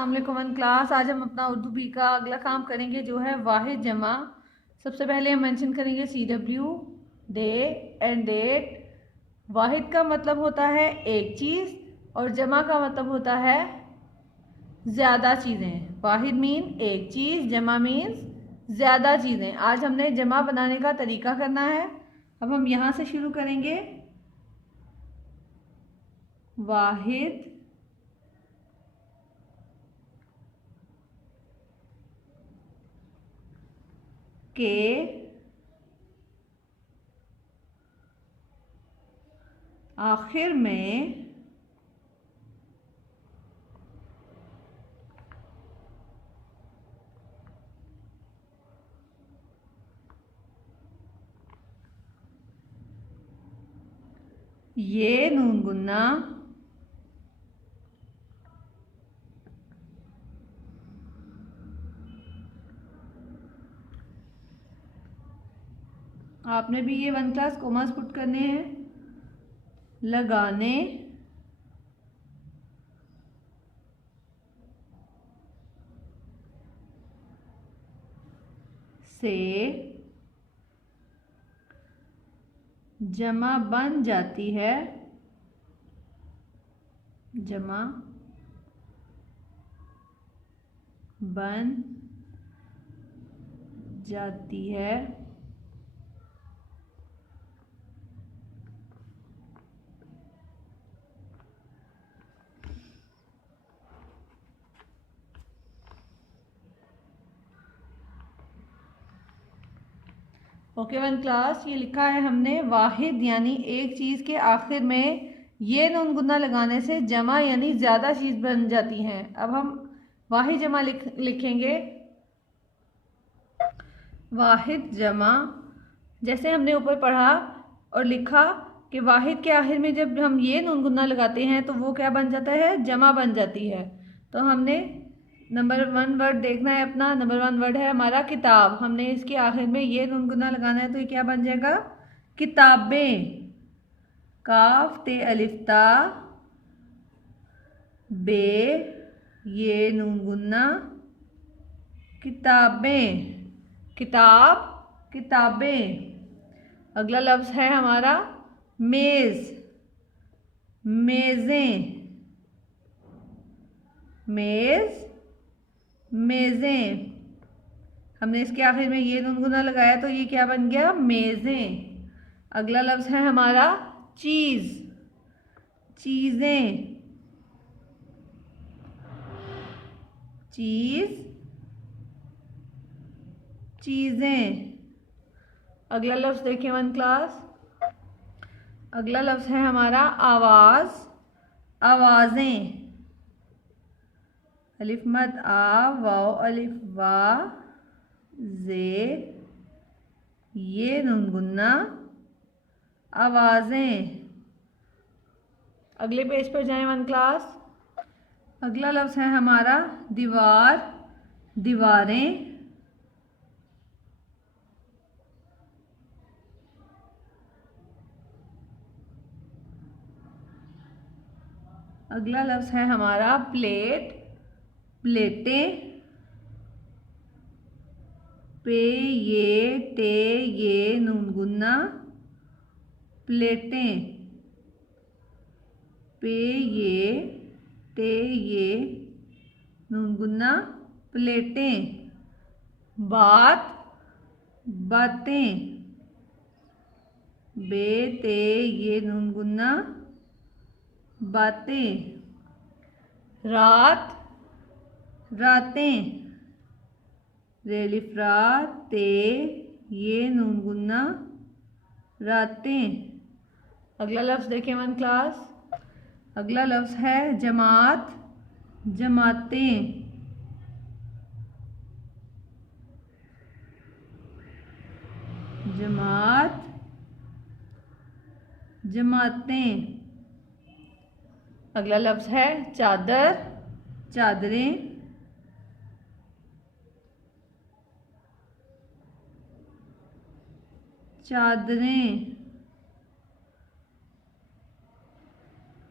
अस्सलाम वालेकुम one class. आज हम अपना उर्दू बी का अगला काम करेंगे जो है वाहिद जमा। सबसे पहले हम मेंशन करेंगे CW, डे एंड डेट। वाहिद का मतलब होता है एक चीज़ और जमा का मतलब होता है ज़्यादा चीज़ें। वाहिद मीन एक चीज़, जमा मीन्स ज़्यादा चीज़ें। आज हमने जमा बनाने का तरीका करना है। अब हम यहाँ से शुरू करेंगे। वाहिद के आखिर में ये नून गुन्ना आपने भी ये वन क्लास कॉमर्स पुट करने हैं। लगाने से जमा बन जाती है, जमा बन जाती है। ओके वन क्लास, ये लिखा है हमने वाहिद यानी एक चीज़ के आखिर में ये नून गुन्ना लगाने से जमा यानी ज़्यादा चीज़ बन जाती हैं। अब हम वाहिद जमा लिखेंगे। वाहिद जमा, जैसे हमने ऊपर पढ़ा और लिखा कि वाहिद के आखिर में जब हम ये नून गुन्ना लगाते हैं तो वो क्या बन जाता है, जमा बन जाती है। तो हमने नंबर 1 वर्ड देखना है अपना। नंबर 1 वर्ड है हमारा किताब। हमने इसके आखिर में ये नून गुन्ना लगाना है तो ये क्या बन जाएगा, किताबें। काफ ते अलिफ्ता बे ये नून गुन्ना, किताबें, किताब, किताबें। अगला लफ्ज़ है हमारा मेज़, मेज़ें, मेज़, मेज़ें। हमने इसके आखिर में ये नून गुना लगाया तो ये क्या बन गया, मेज़ें। अगला लफ्ज़ है हमारा चीज़, चीज़ें, चीज़, चीज़ें। अगला लफ्ज़ देखिए वन क्लास। अगला लफ्ज़ है हमारा आवाज़, आवाज़ें। अलिफ मद आ, वाओ अलिफ वा, जे ये नून गुन्ना, आवाज़ें। अगले पेज पर जाएं वन क्लास। अगला लफ्ज़ है हमारा दीवार, दीवारें। अगला लफ्ज़ है हमारा प्लेट, प्लेटें। पे ये टे ये नून गुन्ना, प्लेटें। पे ये टे ये नून गुन्ना, प्लेटें। बात, बातें। बे ते ये नून गुन्ना, बातें। रात, रातें। रेलिफ्रा ते ये नून गुन्ना, रातें। अगला लफ्ज़ देखें वन क्लास। अगला लफ्ज़ है जमात, जमातें। जमात, जमातें। अगला लफ्ज़ है चादर, चादरें। चादरें।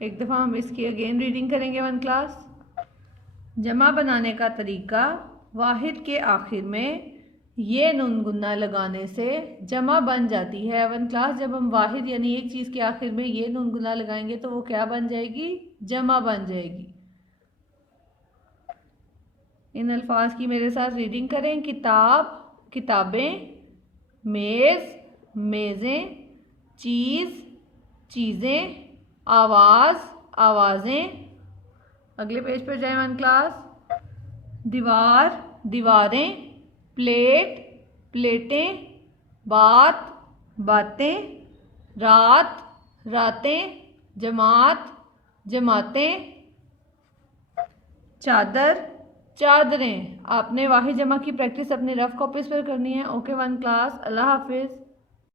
एक दफ़ा हम इसकी अगेन रीडिंग करेंगे वन क्लास। जमा बनाने का तरीका, वाहिद के आखिर में ये नून गुन्ना लगाने से जमा बन जाती है। 1 क्लास, जब हम वाहिद यानी एक चीज़ के आखिर में ये नून गुन्ना लगाएंगे तो वो क्या बन जाएगी? जमा बन जाएगी। इन अल्फाज की मेरे साथ रीडिंग करें। किताब, किताबें, मेज़, मेज़ें, चीज़, चीज़ें, आवाज़, आवाज़ें। अगले पेज पर जाएं 1 क्लास। दीवार, दीवारें, प्लेट, प्लेटें, बात, बातें, रात, रातें, जमात, जमातें, चादर, चादरें। आपने वाहिद जमा की प्रैक्टिस अपनी रफ कॉपीज पर करनी है। ओके 1 क्लास, अल्लाह हाफिज़।